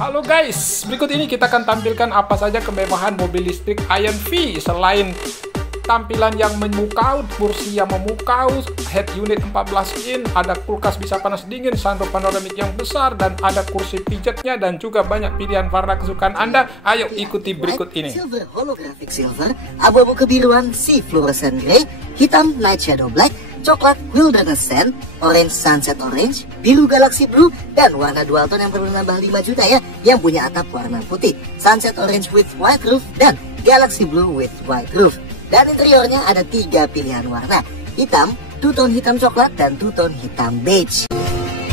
Halo guys, berikut ini kita akan tampilkan apa saja kemewahan mobil listrik Ion V. Selain tampilan yang memukau, kursi yang memukau, head unit 14 in, ada kulkas bisa panas dingin, sunroof panoramik yang besar, dan ada kursi pijatnya, dan juga banyak pilihan warna kesukaan Anda. Ayo ikuti berikut ini. Silver holographic silver, abu-abu kebiruan sea fluorescent grey, hitam night shadow black, coklat wilderness sand, orange sunset orange, biru galaxy blue, dan warna dual tone yang perlu nambah 5 juta ya, yang punya atap warna putih, sunset orange with white roof, dan galaxy blue with white roof. Dan interiornya ada 3 pilihan warna, hitam, two-tone hitam coklat, dan two-tone hitam beige.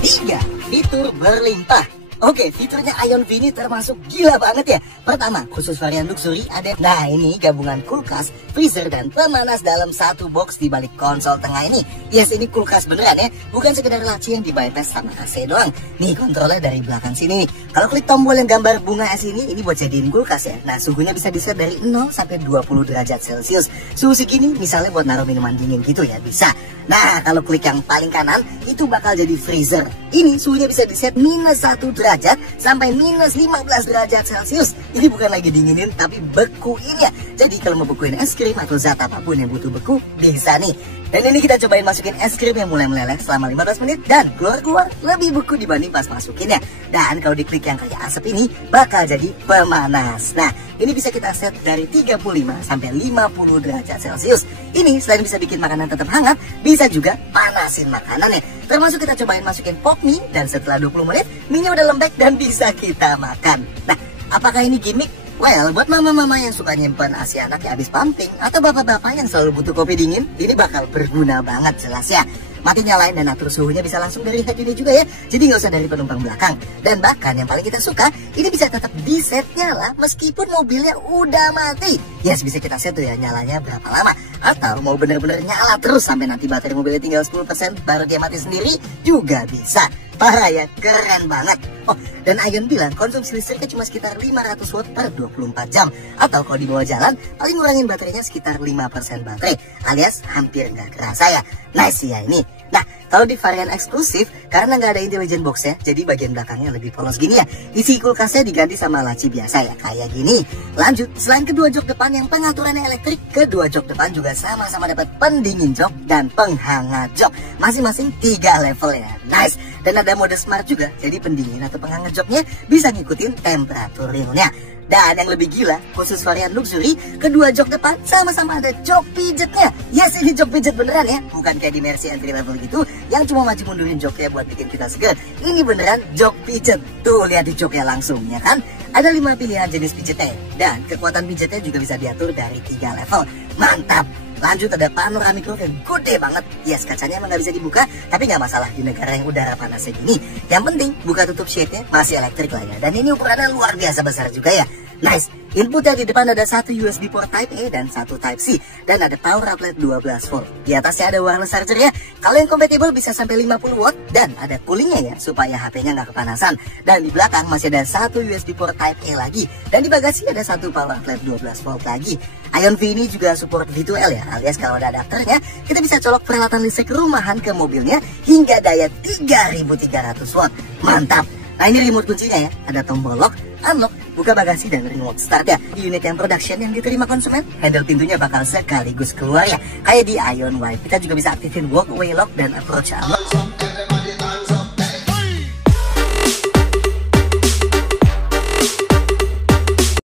3. Fitur berlimpah. Oke, fiturnya Ion V ini termasuk gila banget ya. Pertama, khusus varian luxury ada. Nah, ini gabungan kulkas, freezer, dan pemanas dalam satu box di balik konsol tengah ini. Yes, ini kulkas beneran ya, bukan sekedar laci yang di-bypass sama AC doang. Nih, kontrolnya dari belakang sini nih. Kalau klik tombol yang gambar bunga es ini buat jadiin kulkas ya. Nah, suhunya bisa di-set dari 0 sampai 20 derajat Celcius. Suhu segini misalnya buat naruh minuman dingin gitu ya, bisa. Nah, kalau klik yang paling kanan, itu bakal jadi freezer. Ini suhunya bisa di-set -1 derajat sampai -15 derajat Celcius. Ini bukan lagi dinginin, tapi bekuin ya. Jadi kalau mau bekuin es krim atau zat apapun yang butuh beku, bisa nih. Dan ini kita cobain masukin es krim yang mulai meleleh selama 15 menit dan keluar lebih beku dibanding pas masukin ya. Dan kalau diklik yang kayak asap ini, bakal jadi pemanas. Nah, ini bisa kita set dari 35 sampai 50 derajat Celcius. Ini selain bisa bikin makanan tetap hangat, bisa juga panasin makanan ya. Termasuk kita cobain masukin pop mie, dan setelah 20 menit, mie-nya udah lembek dan bisa kita makan. Nah, apakah ini gimmick? Well, buat mama-mama yang suka nyimpen ASI anak yang habis pumping, atau bapak-bapak yang selalu butuh kopi dingin, ini bakal berguna banget jelas ya. Mati nyalain dan atur suhunya bisa langsung dari head unit juga ya, jadi nggak usah dari penumpang belakang. Dan bahkan yang paling kita suka, ini bisa tetap di set nyala meskipun mobilnya udah mati. Yes, bisa kita set tuh ya nyalanya berapa lama. Atau mau bener-bener nyala terus sampai nanti baterai mobilnya tinggal 10% baru dia mati sendiri, juga bisa. Parah ya, keren banget. Oh, dan Ion bilang konsumsi listriknya cuma sekitar 500 watt per 24 jam. Atau kalau dibawa jalan, paling ngurangin baterainya sekitar 5% baterai, alias hampir nggak kerasa ya. Nice ya ini. Nah, kalau di varian eksklusif, karena nggak ada intelligent box ya, jadi bagian belakangnya lebih polos gini ya. Isi kulkasnya diganti sama laci biasa ya, kayak gini. Lanjut, selain kedua jok depan yang pengaturannya elektrik, kedua jok depan juga sama-sama dapat pendingin jok dan penghangat jok. Masing-masing 3 level ya, nice. Dan ada mode smart juga, jadi pendingin atau penghangat joknya bisa ngikutin temperatur realnya. Dan yang lebih gila, khusus varian luxury, kedua jok depan sama-sama ada jok pijetnya. Yes, ini jok pijet beneran ya, bukan kayak di Mercy entry level gitu, yang cuma maju mundurin joknya buat bikin kita seger. Ini beneran jok pijet. Tuh, lihat di joknya langsung ya kan. Ada 5 pilihan jenis pijetnya, dan kekuatan pijetnya juga bisa diatur dari 3 level. Mantap. Lanjut, ada panoramic roof yang gede banget. Yes, kacanya emang nggak bisa dibuka, tapi nggak masalah di negara yang udara panasnya gini. Yang penting buka tutup shade-nya masih elektrik lah ya. Dan ini ukurannya luar biasa besar juga ya. Nice. Inputnya di depan ada 1 USB port Type A dan 1 Type C, dan ada power outlet 12 volt. Di atasnya ada wireless charger ya. Kalau yang compatible bisa sampai 50 watt, dan ada coolingnya ya supaya HP-nya nggak kepanasan. Dan di belakang masih ada 1 USB port Type A lagi, dan di bagasi ada 1 power outlet 12 volt lagi. Ion V ini juga support V2L ya, alias kalau ada adapternya, kita bisa colok peralatan listrik rumahan ke mobilnya hingga daya 3300 watt. Mantap. Nah, ini remote kuncinya ya, ada tombol lock, unlock, buka bagasi, dan remote start ya. Di unit yang production yang diterima konsumen, handle pintunya bakal sekaligus keluar ya, kayak di Ion Y. Kita juga bisa aktifin walkway lock dan approach unlock.